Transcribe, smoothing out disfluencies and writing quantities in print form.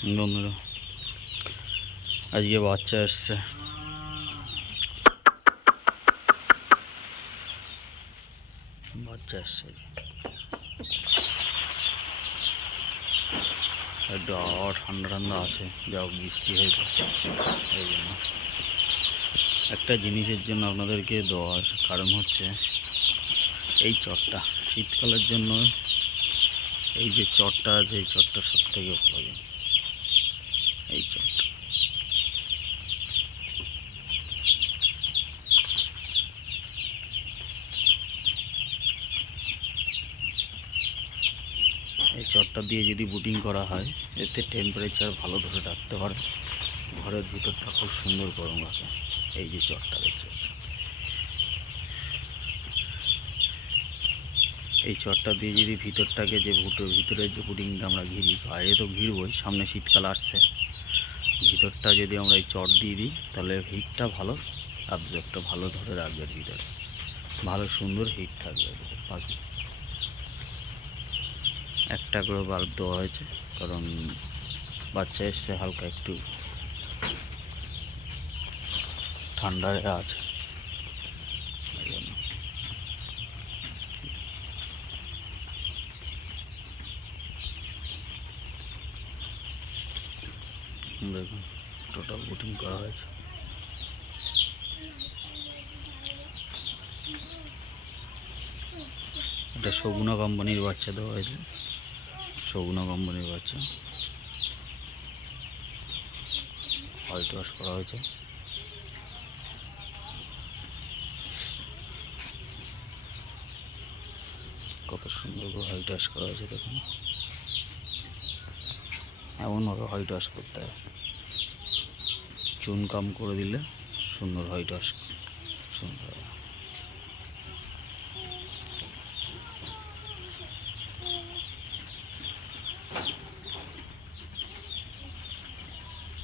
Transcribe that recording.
বন্ধুরা আজকে বাচ্চা এসছে, একটু আবহাওয়া ঠান্ডা ঠান্ডা আছে, যা বৃষ্টি হয়েছে। এই জন্য একটা জিনিসের জন্য আপনাদেরকে দেওয়ার কারণ হচ্ছে এই চটটা শীতকালের জন্য। এই যে চটটা আছে, এই চটটা সব থেকে ভালো জিনিস। এই চটটা এই চটটা দিয়ে যদি বুটিং করা হয়, এতে টেম্পারেচার ভালো ধরে রাখতে পারে, ঘরের ভিতরটা খুব সুন্দর গরম রাখে। এই যে চটটা দেখতে পাচ্ছেন, এই চটটা দিয়ে যদি ভিতরটাকে যে ভিতরের যে বুটিংটা আমরা ঘিরি, বাইরে তো ঘিরবই, সামনে শীতকাল আসছে, ভিতরটা যদি আমরা এই চট দিয়ে দিই তাহলে হিটটা ভালো, অ্যাবজর্বটা ভালো ধরে রাখবে, ভিতরে ভালো সুন্দর হিট থাকবে। বাকি একটা করে বাল্ব দেওয়া হয়েছে, কারণ বাচ্চা এসছে, হালকা একটু ঠান্ডায় আছে। দেখুন টোটাল বুটিং করা হয়েছে। এটা শগুনা কোম্পানির বাচ্চা দেওয়া হয়েছে, শগুনা কোম্পানির বাচ্চা হোয়াইট ওয়াশ করা হয়েছে। কত সুন্দর করে হোয়াইট ওয়াশ করা হয়েছে দেখুন। এমনভাবে হোয়াইট ওয়াশ করতে হয়, চুন কাম করে দিলে সুন্দর হোয়াইট ওয়াশ সুন্দর।